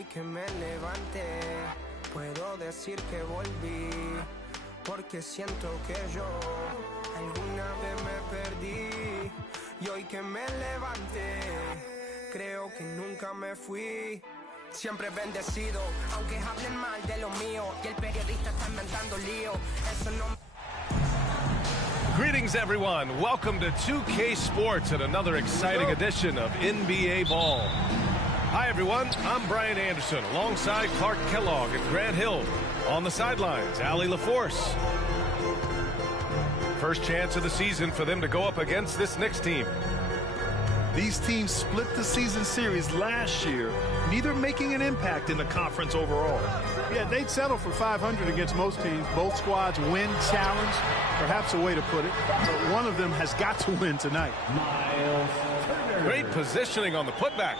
hoy que me levanté, puedo decir que volví, porque siento que yo alguna vez me perdí. Y hoy que me levanté, creo que nunca me fui. Siempre bendecido, aunque hablen mal de lo mío, y el periodista está inventando lío. Eso no. Greetings, everyone. Welcome to 2K Sports and another exciting edition of NBA Ball. Hi, everyone. I'm Brian Anderson alongside Clark Kellogg and Grant Hill. On the sidelines, Allie LaForce. First chance of the season for them to go up against this Knicks team. These teams split the season series last year, neither making an impact in the conference overall. Yeah, they'd settle for 500 against most teams. Both squads win challenge, perhaps a way to put it. But one of them has got to win tonight. Great positioning on the putback.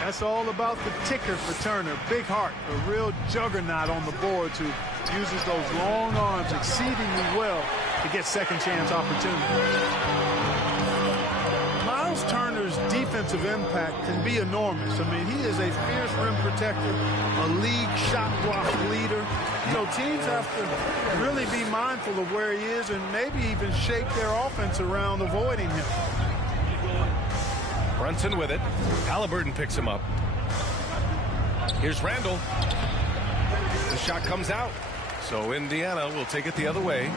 That's all about the ticker for Turner. Big heart, a real juggernaut on the boards who uses those long arms exceedingly well to get second chance opportunities. Miles Turner's defensive impact can be enormous. I mean, he is a fierce rim protector, a league shot block leader. You know, teams have to really be mindful of where he is and maybe even shape their offense around avoiding him. Brunson with it. Halliburton picks him up. Here's Randall. The shot comes out. So Indiana will take it the other way.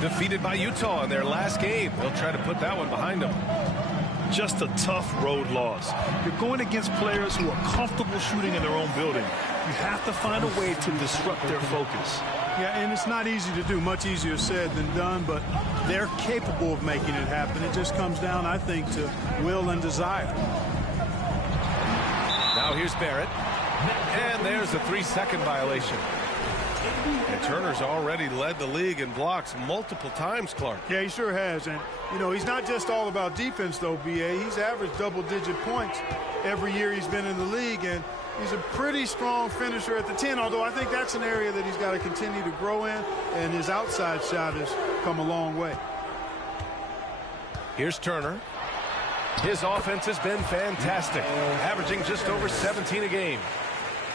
Defeated by Utah in their last game. They'll try to put that one behind them. Just a tough road loss. You're going against players who are comfortable shooting in their own building. You have to find a way to disrupt their focus. Yeah, and it's not easy to do. Much easier said than done, but they're capable of making it happen. It just comes down, I think, to will and desire. Now here's Barrett. And there's a 3-second violation. And Turner's already led the league in blocks multiple times, Clark. Yeah, he sure has. And, you know, he's not just all about defense, though, B.A. He's averaged double-digit points every year he's been in the league, and he's a pretty strong finisher at the 10, although I think that's an area that he's got to continue to grow in, and his outside shot has come a long way. Here's Turner. His offense has been fantastic, averaging just over 17 a game.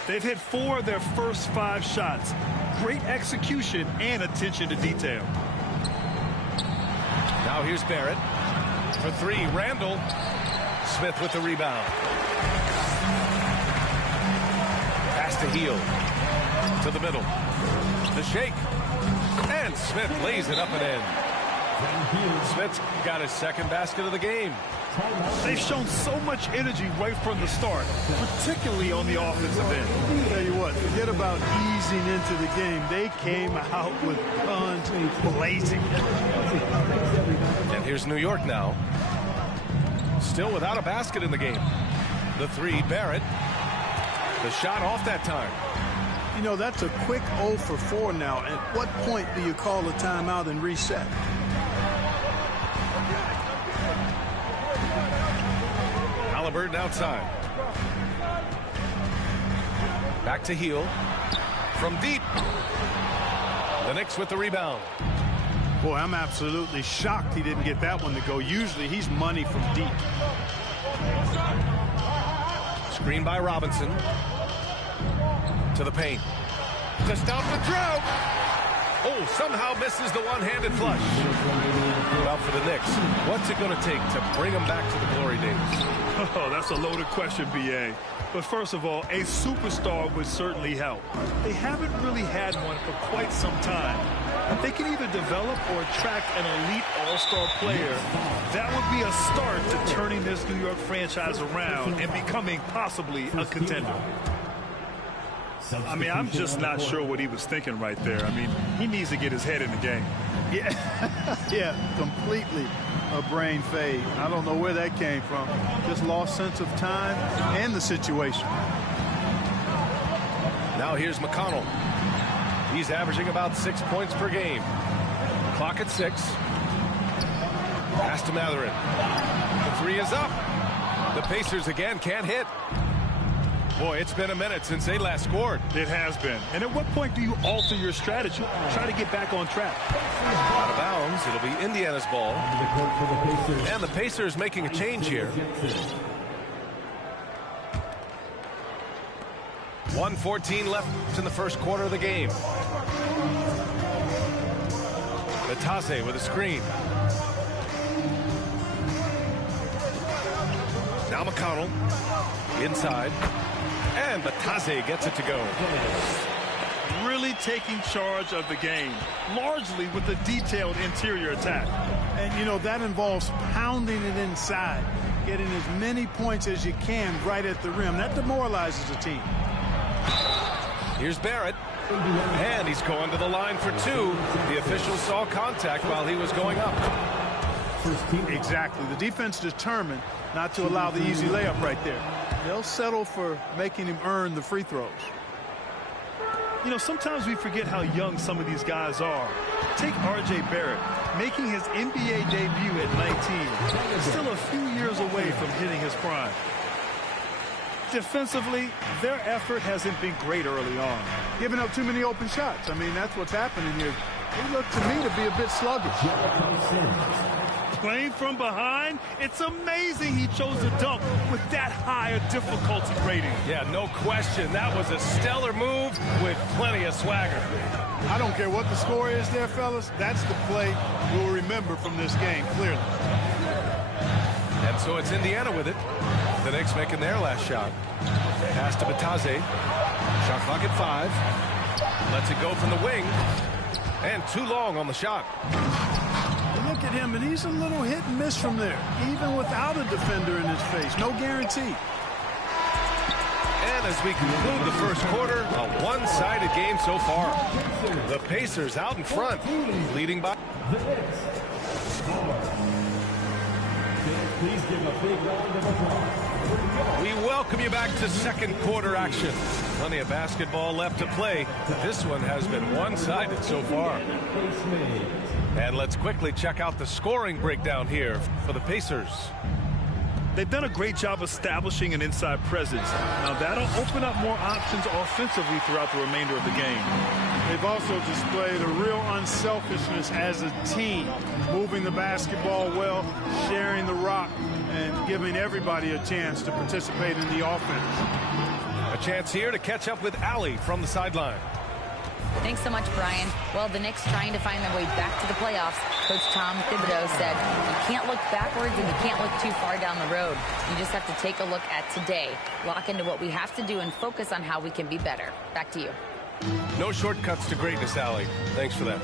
They've hit 4 of their first 5 shots. Great execution and attention to detail. Now here's Barrett. For 3, Randall. Smith with the rebound. Pass to Hield. To the middle. The shake. And Smith lays it up and in. Smith's got his second basket of the game. They've shown so much energy right from the start, particularly on the offensive end. I'll tell you what, forget about easing into the game. They came out with guns blazing. And here's New York now. Still without a basket in the game. The 3, Barrett. The shot off that time. You know, that's a quick 0 for 4 now. At what point do you call a timeout and reset? Halliburton outside. Back to Hield. From deep. The Knicks with the rebound. Boy, I'm absolutely shocked he didn't get that one to go. Usually he's money from deep. Screen by Robinson. To the paint. To stop the drought. Oh, somehow misses the one-handed flush. Well, for the Knicks, what's it going to take to bring them back to the glory days? Oh, that's a loaded question, B.A. But first of all, a superstar would certainly help. They haven't really had one for quite some time. If they can either develop or attract an elite all-star player, that would be a start to turning this New York franchise around and becoming possibly a contender. I mean, I'm just not sure what he was thinking right there. I mean, he needs to get his head in the game. Yeah, yeah, completely a brain fade. I don't know where that came from. Just lost sense of time and the situation. Now here's McConnell. He's averaging about 6 points per game. Clock at 6. Pass to Mathurin. The 3 is up. The Pacers again can't hit. Boy, it's been a minute since they last scored. It has been. And at what point do you alter your strategy? Try to get back on track. Out of bounds. It'll be Indiana's ball. And the Pacers making a change here. 1:14 left in the first quarter of the game. Batase with a screen. Now McConnell inside, and Batase gets it to go. Really taking charge of the game, largely with a detailed interior attack. And, you know, that involves pounding it inside, getting as many points as you can right at the rim. That demoralizes a team. Here's Barrett, and he's going to the line for two. The official saw contact while he was going up. Exactly. The defense determined not to allow the easy layup right there. They'll settle for making him earn the free throws. You know, sometimes we forget how young some of these guys are. Take R.J. Barrett, making his NBA debut at 19. Still a few years away from hitting his prime. Defensively, their effort hasn't been great early on. Giving up too many open shots. I mean, that's what's happening here. They look to me to be a bit sluggish. Playing from behind, it's amazing he chose to dunk with that high a difficulty rating. Yeah, no question. That was a stellar move with plenty of swagger. I don't care what the score is there, fellas. That's the play we'll remember from this game, clearly. And so it's Indiana with it. The Knicks making their last shot. Pass to Batase. Shot clock at 5. Lets it go from the wing. And too long on the shot. Look at him, and he's a little hit and miss from there, even without a defender in his face. No guarantee. And as we conclude the first quarter, a one-sided game so far. The Pacers out in front, leading by. Please give a big round of applause. We welcome you back to second quarter action. Plenty of basketball left to play. This one has been one-sided so far. And let's quickly check out the scoring breakdown here for the Pacers. They've done a great job establishing an inside presence. Now that'll open up more options offensively throughout the remainder of the game. They've also displayed a real unselfishness as a team, moving the basketball well, sharing the rock, and giving everybody a chance to participate in the offense. A chance here to catch up with Allie from the sideline. Thanks so much, Brian. Well, the Knicks trying to find their way back to the playoffs. Coach Tom Thibodeau said, you can't look backwards and you can't look too far down the road. You just have to take a look at today, lock into what we have to do, and focus on how we can be better. Back to you. No shortcuts to greatness, Allie. Thanks for that.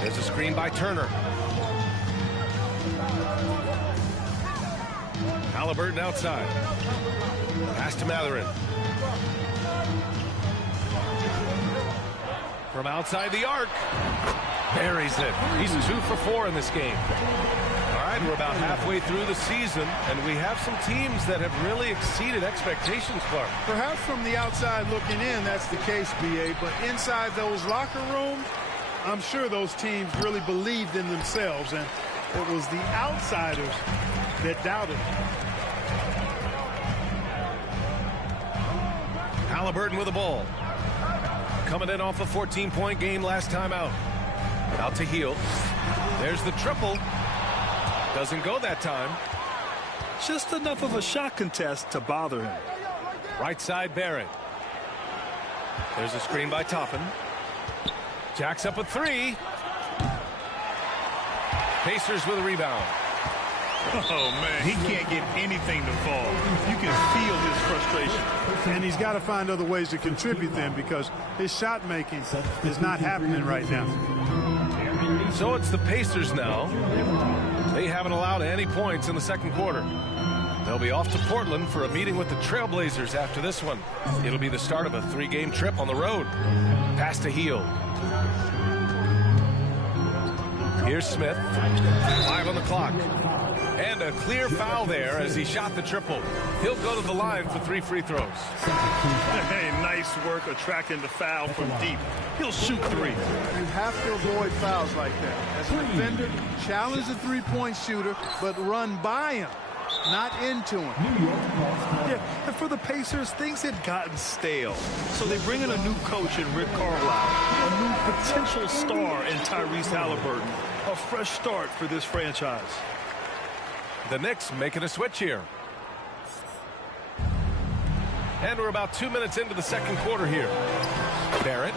There's a screen by Turner. Halliburton outside. Pass to Matherin. From outside the arc. Buries it. He's 2 for 4 in this game. All right, we're about halfway through the season, and we have some teams that have really exceeded expectations, Clark. Perhaps from the outside looking in, that's the case, B.A., but inside those locker rooms, I'm sure those teams really believed in themselves, and it was the outsiders that doubted. Halliburton with the ball. Coming in off a 14-point game last time out. Out to Hield. There's the triple. Doesn't go that time. Just enough of a shot contest to bother him. Right side, Barrett. There's a screen by Toppin. Jacks up a 3. Pacers with a rebound. Oh, man, he can't get anything to fall. You can feel his frustration. And he's got to find other ways to contribute then, because his shot making is not happening right now. So it's the Pacers now. They haven't allowed any points in the second quarter. They'll be off to Portland for a meeting with the Trailblazers after this one. It'll be the start of a 3-game trip on the road. Pass to Hield. Here's Smith. 5 on the clock. And a clear foul there as he shot the triple. He'll go to the line for 3 free throws. Hey, nice work attracting the foul from deep. He'll shoot 3. You have to avoid fouls like that. As a defender, challenge the three-point shooter, but run by him, not into him. Yeah, and for the Pacers, things had gotten stale. So they bring in a new coach in Rick Carlisle, a new potential star in Tyrese Halliburton. A fresh start for this franchise. The Knicks making a switch here. And we're about 2 minutes into the second quarter here. Barrett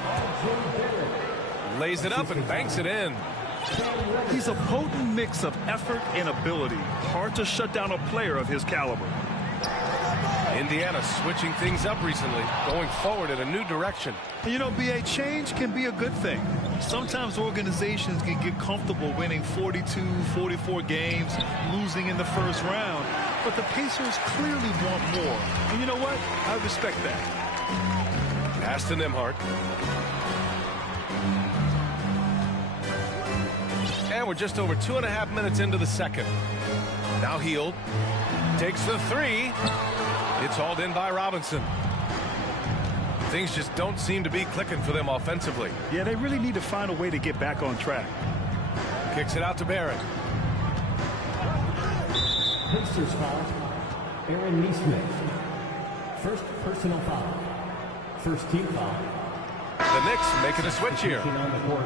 lays it up and banks it in. He's a potent mix of effort and ability. Hard to shut down a player of his caliber. Indiana switching things up recently, going forward in a new direction. You know, B.A., change can be a good thing. Sometimes organizations can get comfortable winning 42, 44 games, losing in the first round. But the Pacers clearly want more. And you know what? I respect that. Pass to Nembhard. And we're just over 2.5 minutes into the second. Now Hield takes the three. It's hauled in by Robinson. Things just don't seem to be clicking for them offensively. Yeah, they really need to find a way to get back on track. Kicks it out to Barrett. Pacers foul. Aaron Neesmith. First personal foul. First team foul. The Knicks making a switch here. On the court.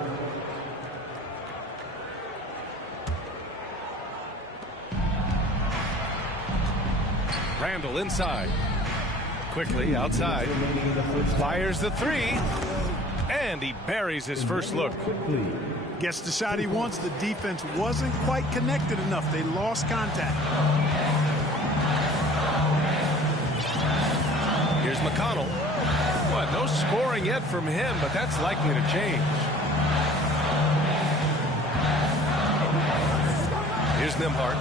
Randall inside. Quickly outside. Fires the three. And he buries his first look. Gets the shot he wants. The defense wasn't quite connected enough. They lost contact. Here's McConnell. What, no scoring yet from him, but that's likely to change. Here's Nembhard.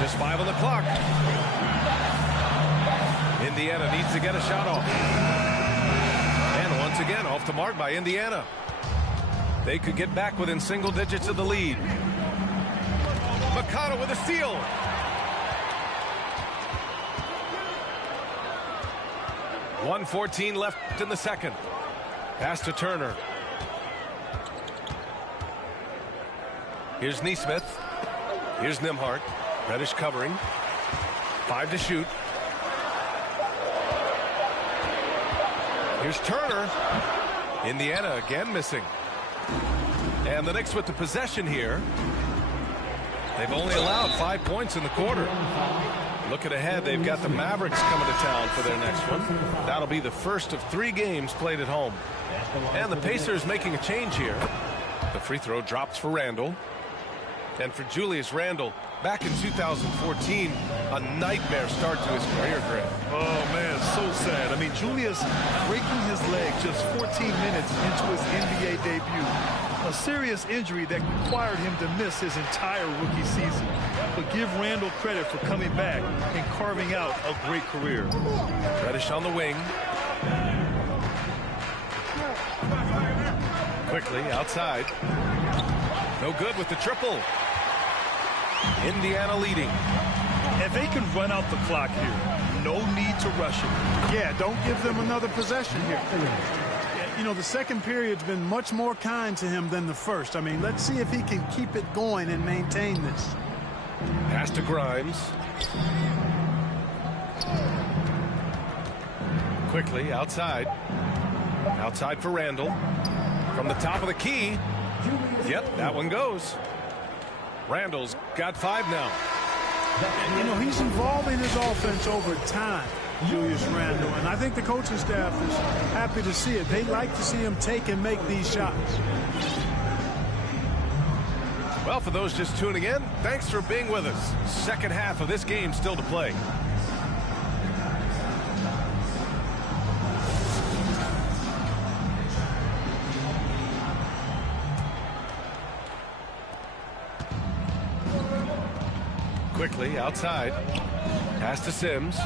Just 5 on the clock. Indiana needs to get a shot off. And once again, off the mark by Indiana. They could get back within single digits of the lead. McConnell with a steal. .114 left in the second. Pass to Turner. Here's Neesmith. Here's Nembhard. Reddish covering. 5 to shoot. Here's Turner. Indiana again missing. And the Knicks with the possession here. They've only allowed 5 points in the quarter. Looking ahead, they've got the Mavericks coming to town for their next one. That'll be the first of 3 games played at home. And the Pacers making a change here. The free throw drops for Randall. And for Julius Randle, back in 2014, a nightmare start to his career, Greg. Oh, man, so sad. I mean, Julius breaking his leg just 14 minutes into his NBA debut. A serious injury that required him to miss his entire rookie season. But give Randle credit for coming back and carving out a great career. Reddish on the wing. Quickly outside. No good with the triple. Indiana leading. And they can run out the clock here. No need to rush it. Yeah, don't give them another possession here. You know, the second period's been much more kind to him than the first. I mean, let's see if he can keep it going and maintain this. Pass to Grimes. Quickly outside. Outside for Randall. From the top of the key. Yep, that one goes. Randall's got 5 now. And, you know, he's evolving his offense over time, Julius Randle. And I think the coaching staff is happy to see it. They like to see him take and make these shots. Well, for those just tuning in, thanks for being with us. Second half of this game still to play. Quickly outside. Pass to Sims.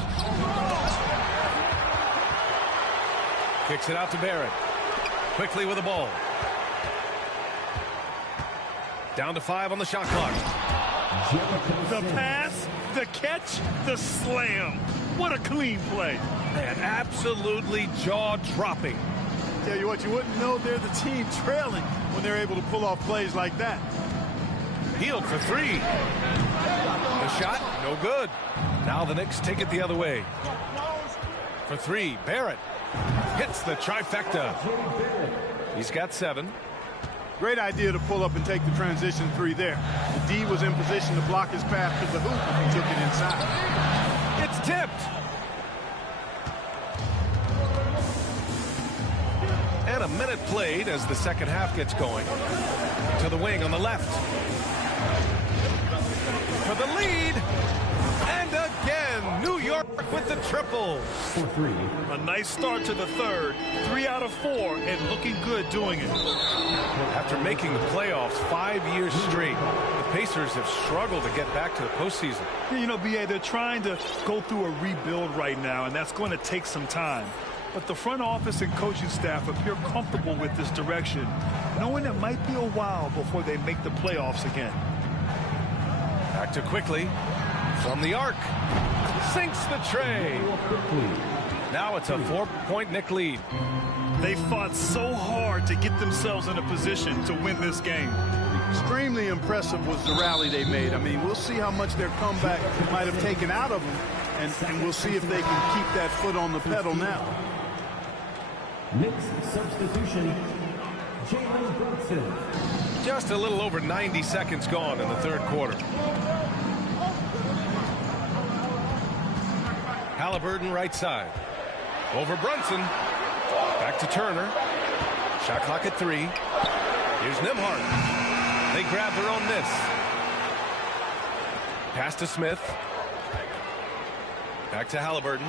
Kicks it out to Barrett. Quickly with the ball. Down to 5 on the shot clock. The pass, the catch, the slam. What a clean play. Man, absolutely jaw-dropping. Tell you what, you wouldn't know they're the team trailing when they're able to pull off plays like that. Hield for 3. The shot, no good. Now the Knicks take it the other way. For 3, Barrett hits the trifecta. He's got 7. Great idea to pull up and take the transition 3 there. The D was in position to block his path to the hoop if he took it inside. It's tipped. And a minute played as the second half gets going. To the wing on the left. For the lead. And again, New York with the triple. A nice start to the third. 3 out of 4 and looking good doing it. After making the playoffs 5 years straight, the Pacers have struggled to get back to the postseason. You know, B.A., they're trying to go through a rebuild right now, and that's going to take some time. But the front office and coaching staff appear comfortable with this direction, knowing it might be a while before they make the playoffs again. Back to quickly from the arc. Sinks the tray. Now it's a 4-point Knick lead. They fought so hard to get themselves in a position to win this game. Extremely impressive was the rally they made. I mean, we'll see how much their comeback might have taken out of them, and we'll see if they can keep that foot on the pedal now. Knicks substitution, Jalen Brunson. Just a little over 90 seconds gone in the third quarter. Halliburton right side. Over Brunson. Back to Turner. Shot clock at 3. Here's Nembhard. They grab their own miss. Pass to Smith. Back to Halliburton.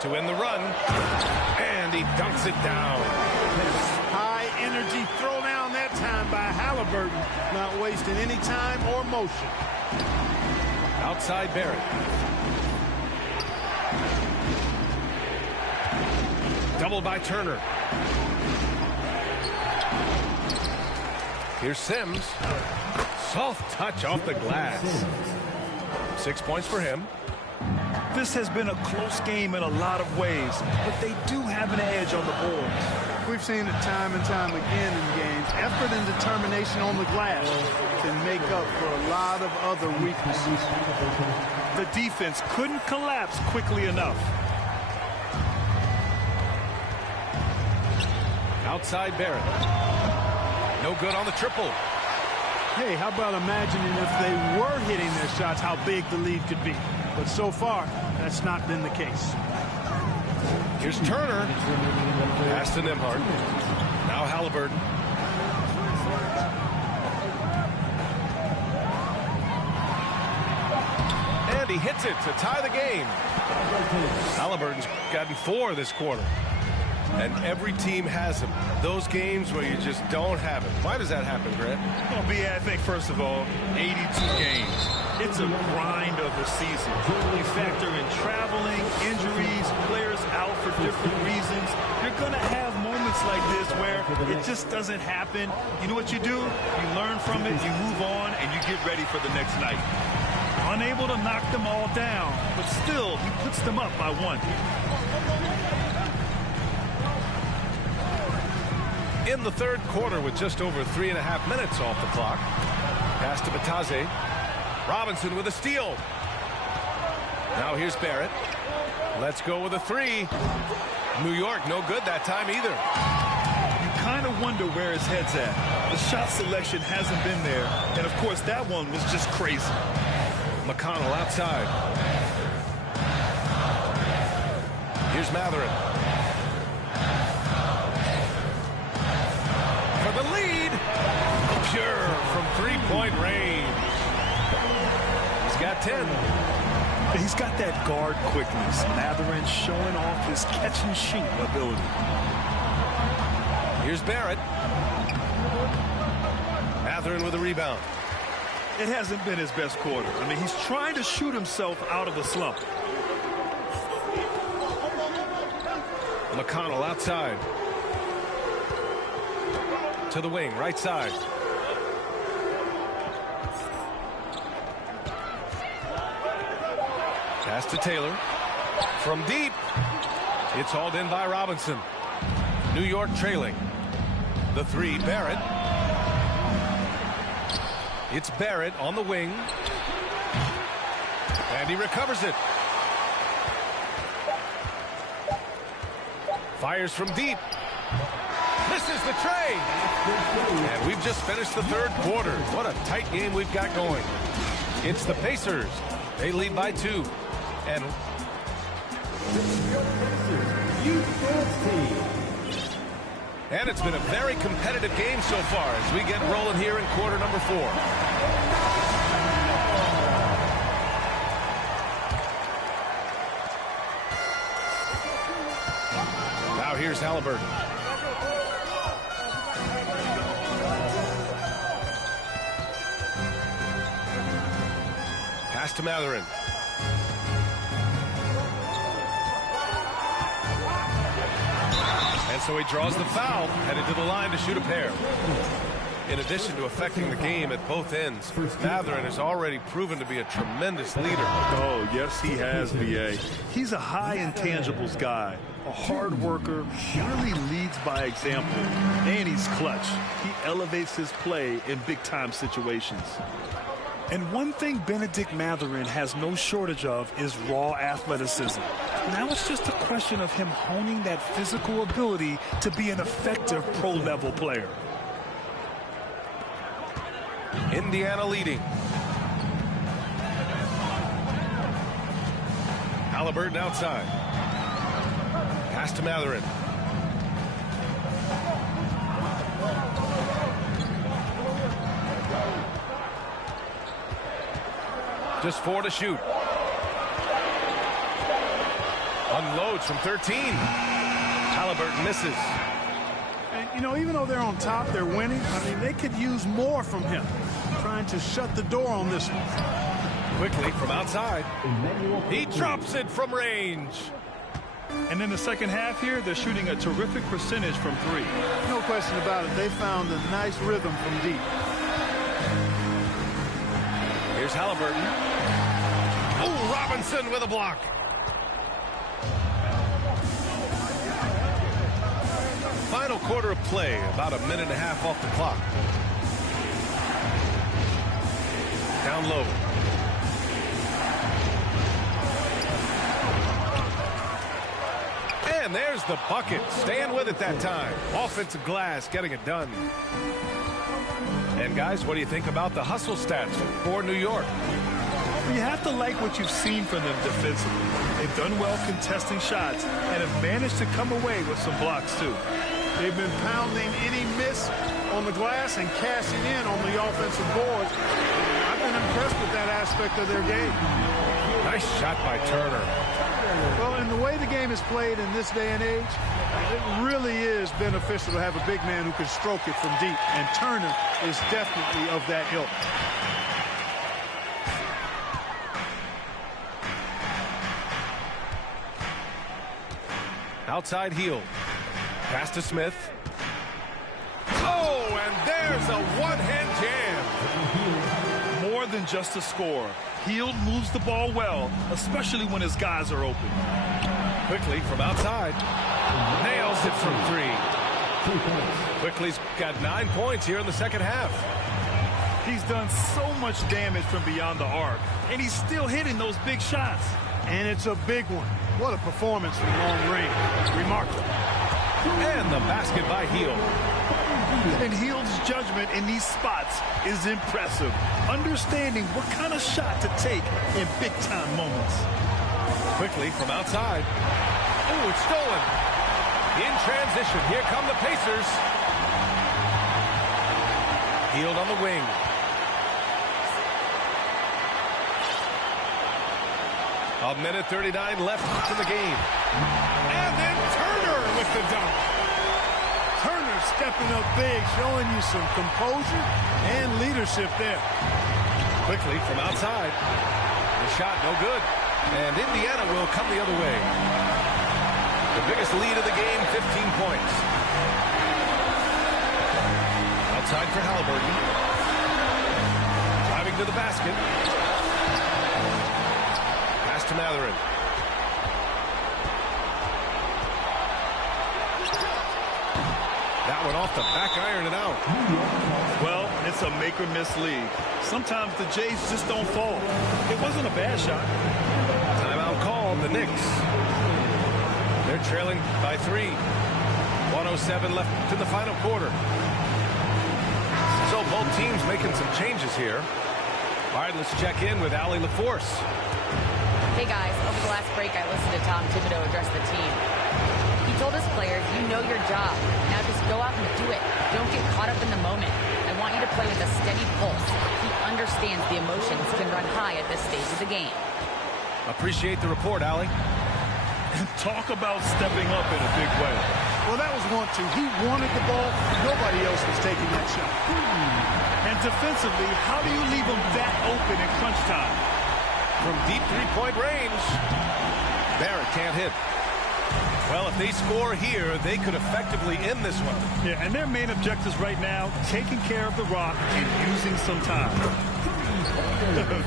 To win the run. And he dunks it down. High energy throw down that time by Halliburton. Not wasting any time or motion. Outside Barrett. Double by Turner. Here's Sims. Soft touch off the glass. 6 points for him. This has been a close game in a lot of ways, but they do have an edge on the boards. We've seen it time and time again in games. Effort and determination on the glass can make up for a lot of other weaknesses. The defense couldn't collapse quickly enough. Outside Barrett. No good on the triple. Hey, how about imagining if they were hitting their shots, how big the lead could be. But so far, that's not been the case. Here's Turner. Pass to Nembhard. Now Halliburton. And he hits it to tie the game. Halliburton's gotten 4 this quarter. And every team has them. Those games where you just don't have it. Why does that happen, Grant? Well, I think, first of all, 82 games. It's a grind of the season. You factor in traveling, injuries, players out for different reasons. You're going to have moments like this where it just doesn't happen. You know what you do? You learn from it, you move on, and you get ready for the next night. Unable to knock them all down, but still, he puts them up by 1. In the third quarter with just over 3.5 minutes off the clock. Pass to Batase. Robinson with a steal. Now here's Barrett. Let's go with a 3. New York no good that time either. You kind of wonder where his head's at. The shot selection hasn't been there. And of course that one was just crazy. McConnell outside. Here's Matherin. For the lead. Pure from 3-point range. He's got 10. He's got that guard quickness. Matherin showing off his catch-and-shoot ability. Here's Barrett. Matherin with a rebound. It hasn't been his best quarter. I mean, he's trying to shoot himself out of the slump. McConnell outside. To the wing, right side. Pass to Taylor. From deep. It's hauled in by Robinson. New York trailing. The 3, Barrett. It's Barrett on the wing. And he recovers it. Fires from deep. Misses the tray. And we've just finished the third quarter. What a tight game we've got going. It's the Pacers. They lead by 2. And Youth Dance Team. And it's been a very competitive game so far as we get rolling here in quarter number 4. Now here's Halliburton. Pass to Matherin. And so he draws the foul, headed to the line to shoot a pair. In addition to affecting the game at both ends, Matherin has already proven to be a tremendous leader. Oh, yes, he has, B.A. He's a high intangibles guy, a hard worker, really leads by example, and he's clutch. He elevates his play in big-time situations. And one thing Benedict Matherin has no shortage of is raw athleticism. Now it's just a question of him honing that physical ability to be an effective pro-level player. Indiana leading. Halliburton outside. Pass to Matherin. Just 4 to shoot. Unloads from 13. Halliburton misses. And, you know, even though they're on top, they're winning. I mean, they could use more from him. Trying to shut the door on this one. Quickly from outside. He drops it from range. And in the second half here, they're shooting a terrific percentage from 3. No question about it. They found a nice rhythm from deep. Here's Halliburton. Oh, Robinson with a block. Final quarter of play, about a minute and a half off the clock. Down low. And there's the bucket. Staying with it that time. Offensive glass getting it done. And guys, what do you think about the hustle stats for New York? You have to like what you've seen from them defensively. They've done well contesting shots and have managed to come away with some blocks too. They've been pounding any miss on the glass and cashing in on the offensive boards. I've been impressed with that aspect of their game. Nice shot by Turner. Well, in the way the game is played in this day and age, it really is beneficial to have a big man who can stroke it from deep, and Turner is definitely of that ilk. Outside heel. Pass to Smith. Oh, and there's a one-hand jam. More than just a score. Hield moves the ball well, especially when his guys are open. Quickly from outside. Nails it from 3. Quickly's got 9 points here in the second half. He's done so much damage from beyond the arc, and he's still hitting those big shots. And it's a big one. What a performance from long range. Remarkable. And the basket by Hield. And Hield's judgment in these spots is impressive. Understanding what kind of shot to take in big-time moments. Quickly from outside. Oh, it's stolen. In transition, here come the Pacers. Hield on the wing. A minute 39 left in the game. And then Turner with the dunk. Turner stepping up big, showing you some composure and leadership there. Quickly from outside. The shot no good. And Indiana will come the other way. The biggest lead of the game, 15 points. Outside for Halliburton. Driving to the basket. Pass to Matherin. That one off the back iron and out. Well, it's a make-or-miss league. Sometimes the Jays just don't fall. It wasn't a bad shot. Timeout called, the Knicks. They're trailing by 3. 1:07 left in the final quarter. So both teams making some changes here. All right, let's check in with Allie LaForce. Hey guys, over the last break I listened to Tom Thibodeau address the team. He told his players, you know your job. Now just go out and do it. Don't get caught up in the moment. I want you to play with a steady pulse. He understands the emotions can run high at this stage of the game. Appreciate the report, Allie. Talk about stepping up in a big way. Well, that was want to. He wanted the ball. Nobody else was taking that shot. And defensively, how do you leave them that open in crunch time? From deep three-point range, Barrett can't hit. Well, if they score here, they could effectively end this one. Yeah, and their main objectives right now, taking care of the rock and using some time.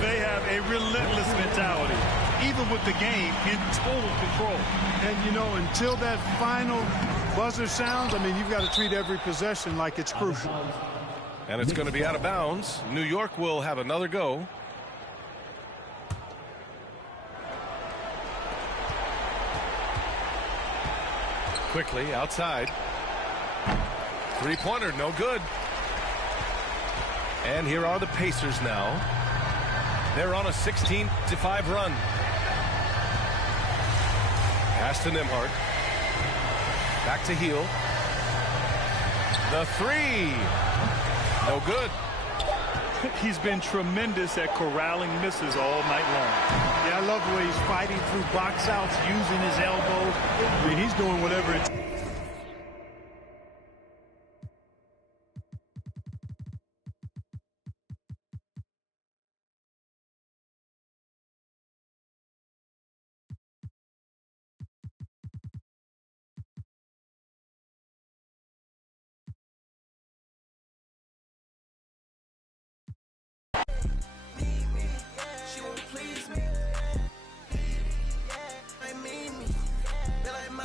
They have a relentless mentality, even with the game in total control. And, you know, until that final buzzer sounds, I mean, you've got to treat every possession like it's crucial. And it's going to be out of bounds. New York will have another go. Quickly outside. Three-pointer, no good. And here are the Pacers now. They're on a 16-5 run. Pass to Nembhard. Back to Heel. The three. No good. He's been tremendous at corralling misses all night long. Yeah, I love the way he's fighting through box outs, using his elbow. I mean, he's doing whatever it takes.